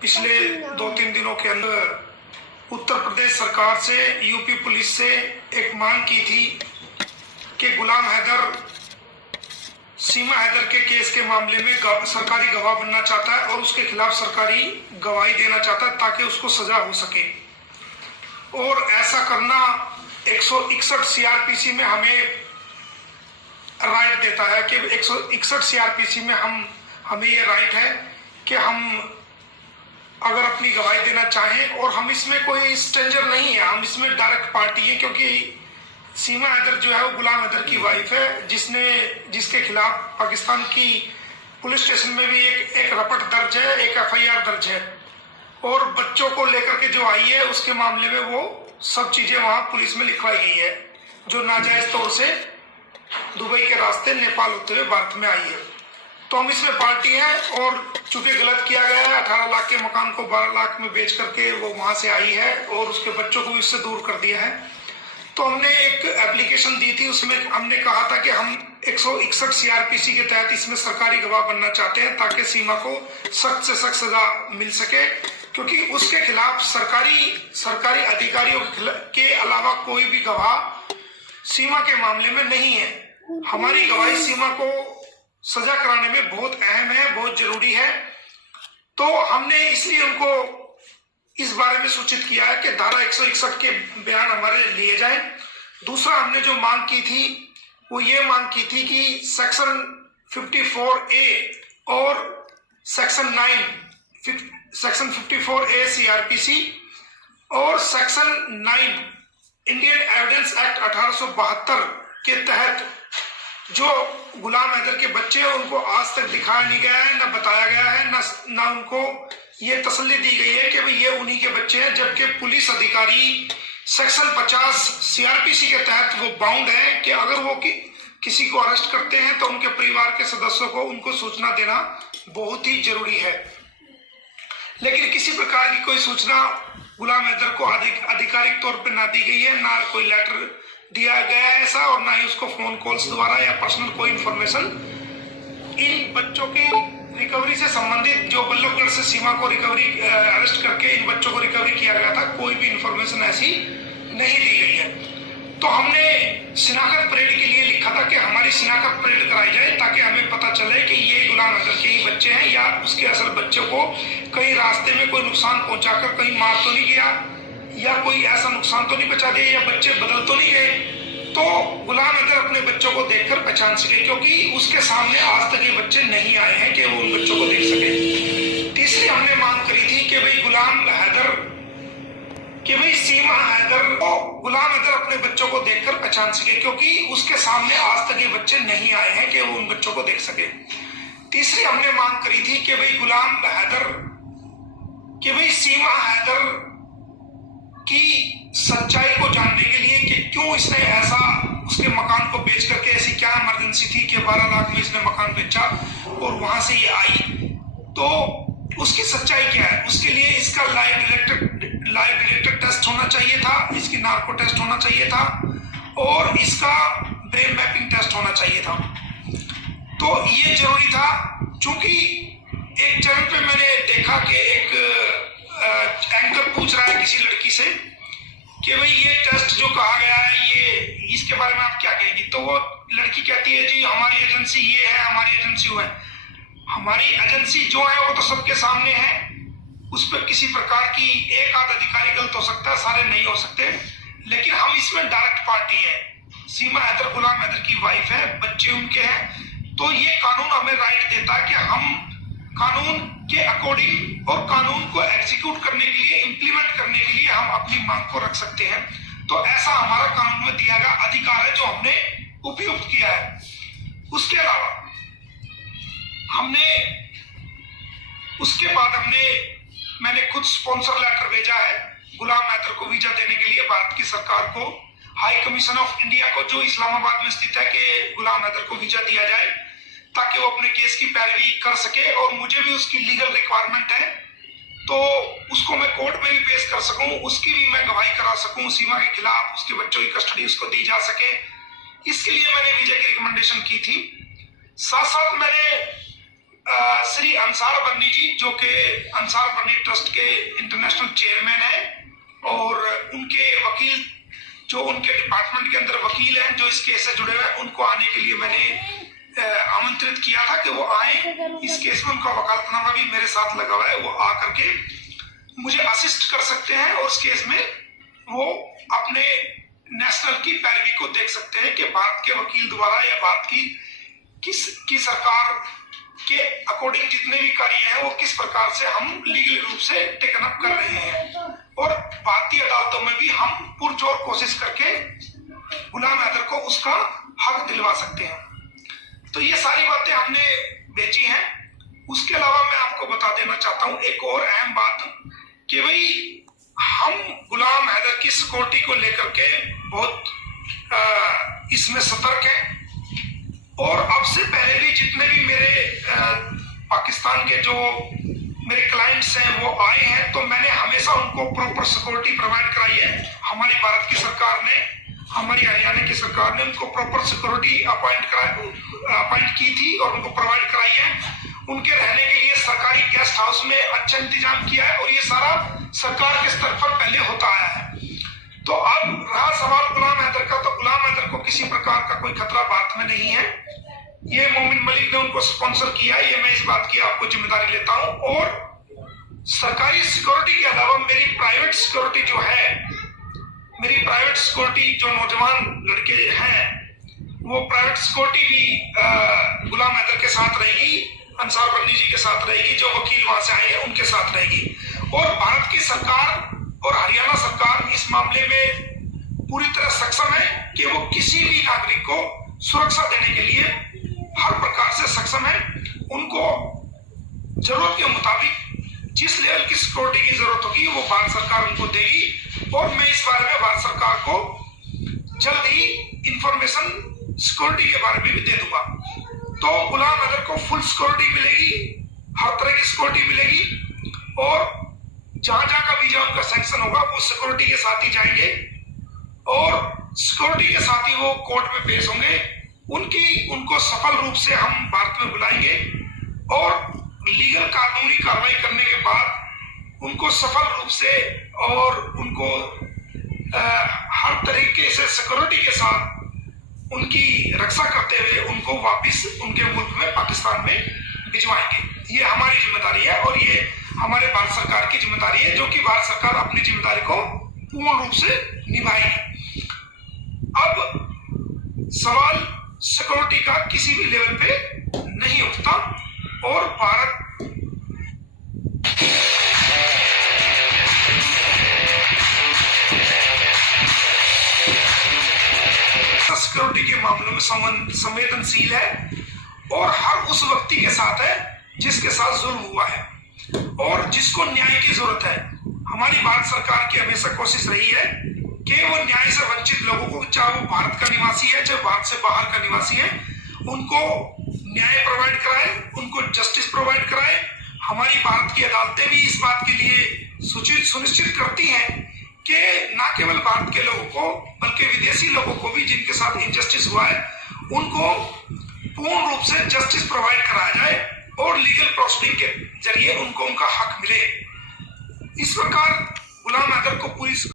पिछले 2-3 दिनों के अंदर उत्तर प्रदेश सरकार से, यूपी पुलिस से एक मांग की थी कि गुलाम हैदर, सीमा हैदर के केस के मामले में सरकारी गवाह बनना चाहता है और उसके खिलाफ सरकारी गवाही देना चाहता है ताकि उसको सजा हो सके। और ऐसा करना 161 सीआरपीसी में हमें राइट देता है कि 161 सीआरपीसी में हमें ये राइट है कि हम अगर अपनी गवाही देना चाहें, और हम इसमें कोई स्ट्रेंजर नहीं है, हम इसमें डायरेक्ट पार्टी है, क्योंकि सीमा हैदर जो है वो गुलाम हैदर की वाइफ है, जिसके खिलाफ पाकिस्तान की पुलिस स्टेशन में भी एक रपट दर्ज है, एक एफआईआर दर्ज है। और बच्चों को लेकर के जो आई है उसके मामले में वो सब चीजें वहां पुलिस में लिखवाई गई है, जो नाजायज तौर से दुबई के रास्ते नेपाल होते हुए भारत में आई है। तो हम इसमें पार्टी हैं, और चूंकि गलत किया गया है, 18 लाख के मकान को 12 लाख में बेच करके वो वहां से आई है और उसके बच्चों को इससे दूर कर दिया है। तो हमने एक एप्लीकेशन दी थी, उसमें हमने कहा था कि हम 161 सीआरपीसी के तहत इसमें सरकारी गवाह बनना चाहते हैं ताकि सीमा को सख्त से सख्त सजा मिल सके, क्योंकि उसके खिलाफ सरकारी अधिकारियों के अलावा कोई भी गवाह सीमा के मामले में नहीं है। हमारी गवाही सीमा को सजा कराने में बहुत अहम है, बहुत जरूरी है। तो हमने इसलिए उनको इस बारे में सूचित किया है कि धारा 161 के बयान हमारे लिए जाए। दूसरा, हमने जो मांग की थी वो ये मांग की थी कि सेक्शन 54A और सेक्शन 54A सीआरपीसी और सेक्शन 9 इंडियन एविडेंस एक्ट 1872 के तहत जो गुलाम हैदर के बच्चे हैं उनको आज तक दिखाया नहीं गया है, न बताया गया है, न उनको ये तसल्ली दी गई है कि भाई ये उन्हीं के बच्चे हैं, जबकि पुलिस अधिकारी सेक्शन 50 सीआरपीसी के तहत वो बाउंड है कि अगर वो किसी को अरेस्ट करते हैं तो उनके परिवार के सदस्यों को उनको सूचना देना बहुत ही जरूरी है। लेकिन किसी प्रकार की कोई सूचना गुलाम हैदर को आधिकारिक तौर पर ना दी गई है, ना कोई लेटर दिया गया है ऐसा, और ना ही उसको फोन कॉल्स द्वारा या पर्सनल कोई इंफॉर्मेशन। इन बच्चों की रिकवरी से संबंधित, जो बल्लभगढ़ से सीमा को अरेस्ट करके इन बच्चों को रिकवरी किया गया था, कोई भी इंफॉर्मेशन ऐसी नहीं दी गई है। तो हमने शिनाख्त परेड के लिए लिखा था कि हमारी शिनाख्त परेड कराई जाए ताकि हमें पता चले कि ये गुलाम हैदर के ही बच्चे हैं या उसके असल बच्चों को कहीं रास्ते में कोई नुकसान पहुंचाकर कहीं मार तो नहीं गया या कोई ऐसा नुकसान तो नहीं बचा दिया या बच्चे बदल तो नहीं गए, तो गुलाम हैदर अपने बच्चों को देखकर पहचान सके, क्योंकि उसके सामने आज तक ये बच्चे नहीं आए हैं कि वो उन बच्चों को देख सके। तीसरी हमने मांग करी थी कि सीमा हैदर को गुलाम हैदर अपने बच्चों को देखकर पहचान सके, क्योंकि उसके सामने आज तक ये बच्चे नहीं आए हैं कि वो उन बच्चों को देख सके। तीसरी हमने मांग करी थी कि सीमा हैदर की सच्चाई को जानने के लिए कि क्यों इसने ऐसा उसके मकान को बेच करके, ऐसी क्या इमरजेंसी थी कि 12 लाख में इसने मकान बेचा और वहां से ये आई, तो उसकी सच्चाई क्या है। उसके लिए इसका लाइव डिटेक्टर टेस्ट होना चाहिए था, इसकी नार्को टेस्ट होना चाहिए था और इसका ब्रेन मैपिंग टेस्ट होना चाहिए था। तो ये जरूरी था, चूंकि एक चरण पे मैंने देखा कि एक एंकर पूछ रहा है किसी लड़की से कि भाई ये टेस्ट जो कहा गया है ये इसके बारे में आप क्या कहेंगी, तो वो लड़की कहती है जी हमारी एजेंसी ये है, हमारी एजेंसी वो है। हमारी एजेंसी जो है वो तो सबके सामने है, उस पर किसी प्रकार की एक आध अधिकारी गलत हो सकता है, सारे नहीं हो सकते, लेकिन हम इसमें डायरेक्ट पार्टी है। सीमा हैदर गुलाम हैदर की वाइफ है, बच्चे उनके हैं, तो ये कानून हमें राइट देता है कि हम कानून के अकॉर्डिंग और कानून को एग्जीक्यूट करने के लिए, इंप्लीमेंट करने के लिए हम अपनी मांग को रख सकते हैं। तो ऐसा हमारा कानून में दिया गया अधिकार है जो हमने उपयुक्त किया है। उसके अलावा मैंने खुद स्पॉन्सर लेटर भेजा है गुलाम हैदर को वीजा देने के लिए भारत की सरकार को, हाई कमीशन ऑफ इंडिया को जो इस्लामाबाद में स्थित है, कि गुलाम हैदर को वीजा दिया जाए ताकि वो अपने केस की पैरवी कर सके। और मुझे भी उसकी लीगल रिक्वायरमेंट है, तो उसको मैं कोर्ट में भी पेश कर सकूं, उसकी भी मैं गवाही करा सकूं सीमा के खिलाफ, उसके बच्चों की कस्टडी उसको दी जा सके। इसके लिए मैंने वीजा की रिकमेंडेशन की थी। साथ साथ मैंने श्री अंसार बर्नी जी, जो कि अंसार बर्नी ट्रस्ट के इंटरनेशनल चेयरमैन हैं, और उनके वकील जो उनके डिपार्टमेंट के अंदर वकील हैं जो इस केस से जुड़े हुए हैं, उनको आने के लिए मैंने आमंत्रित किया था कि वो आए। इस केस में उनका वकालतनामा भी मेरे साथ लगा हुआ है, वो आकर के मुझे असिस्ट कर सकते हैं और इस केस में वो अपने नेशनल की पैरवी को देख सकते हैं कि भारत के वकील द्वारा या भारत की सरकार के अकॉर्डिंग जितने भी कार्य हैं वो किस प्रकार से हम लीगल रूप से टेकन अप कर रहे हैं, और भारतीय अदालतों में भी हम पुरजोर कोशिश करके गुलाम हैदर को उसका हक दिलवा सकते हैं। तो ये सारी बातें हमने भेजी हैं। उसके अलावा मैं आपको बता देना चाहता हूं एक और अहम बात कि भाई हम गुलाम हैदर की सिक्योरिटी को लेकर के बहुत इसमें सतर्क हैं, और अब से पहले भी जितने भी मेरे पाकिस्तान के जो मेरे क्लाइंट्स हैं वो आए हैं, तो मैंने हमेशा उनको प्रॉपर सिक्योरिटी प्रोवाइड कराई है। हमारी भारत की सरकार ने, हमारी हरियाणा की सरकार ने उनको प्रॉपर सिक्योरिटी अपॉइंट की थी और उनको प्रोवाइड कराई है। उनके रहने के लिए सरकारी गेस्ट हाउस में अच्छा इंतजाम किया है, और ये सारा सरकार के स्तर पर पहले होता आया है। तो अब रहा सवाल गुलाम हैदर का, तो गुलाम हैदर को किसी प्रकार का कोई खतरा भारत में नहीं है। ये मोमिन मलिक ने उनको स्पॉन्सर किया है, ये मैं इस बात की आपको जिम्मेदारी लेता हूं। और सरकारी सिक्योरिटी के अलावा मेरी प्राइवेट सिक्योरिटी जो है, मेरी प्राइवेट सिक्योरिटी जो नौजवान लड़के हैं, वो प्राइवेट सिक्योरिटी भी गुलाम हैदर के साथ रहेगी, अंसार बर्नी जी के साथ रहेगी, जो वकील वहां से आए हैं उनके साथ रहेगी। और भारत की सरकार और हरियाणा सरकार इस मामले में पूरी तरह सक्षम है कि वो किसी भी नागरिक को सुरक्षा देने के लिए हर प्रकार से सक्षम है। उनको जरूरत के मुताबिक जिस लेवल की सिक्योरिटी की जरूरत होगी वो भारत सरकार उनको देगी, और मैं इस बारे में भारत सरकार को जल्द ही इंफॉर्मेशन सिक्योरिटी के बारे में भी दे दूंगा। तो गुलाम हैदर को फुल सिक्योरिटी मिलेगी, हर तरह की सिक्योरिटी मिलेगी, और जहां जहां का वीजा उनका सैंक्शन होगा वो सिक्योरिटी के साथ ही जाएंगे, और सिक्योरिटी के साथ ही वो कोर्ट में पेश होंगे। उनको सफल रूप से हम भारत में बुलाएंगे, और लीगल कानूनी कार्रवाई करने के बाद उनको सफल रूप से और उनको हर तरीके से सिक्योरिटी के साथ उनकी रक्षा करते हुए उनको वापस उनके मुल्क में पाकिस्तान में भिजवाएंगे। ये हमारी जिम्मेदारी है, और ये हमारे भारत सरकार की जिम्मेदारी है, जो कि भारत सरकार अपनी जिम्मेदारी को पूर्ण रूप से निभाएगी। अब सवाल सिक्योरिटी का किसी भी लेवल पे नहीं उठता, और भारत सिक्योरिटी के मामलों में संवेदनशील है, और हर उस व्यक्ति के साथ है जिसके साथ जुल्म हुआ है और जिसको न्याय की जरूरत है। हमारी भारत सरकार की हमेशा कोशिश रही है कि वो न्याय से वंचित लोगों को, चाहे वो भारत का निवासी है चाहे भारत से बाहर का निवासी है, उनको न्याय प्रोवाइड कराए, उनको जस्टिस प्रोवाइड कराए। हमारी भारत की अदालतें भी इस बात के लिए सुनिश्चित करती हैं कि न केवल भारत के लोगों को बल्कि विदेशी लोगों को भी जिनके साथ इनजस्टिस हुआ है उनको पूर्ण रूप से जस्टिस प्रोवाइड कराया जाए, और लीगल प्रोसीडिंग के जरिए उनको उनका हक मिले। इस प्रकार गुलाम हैदर को पूरी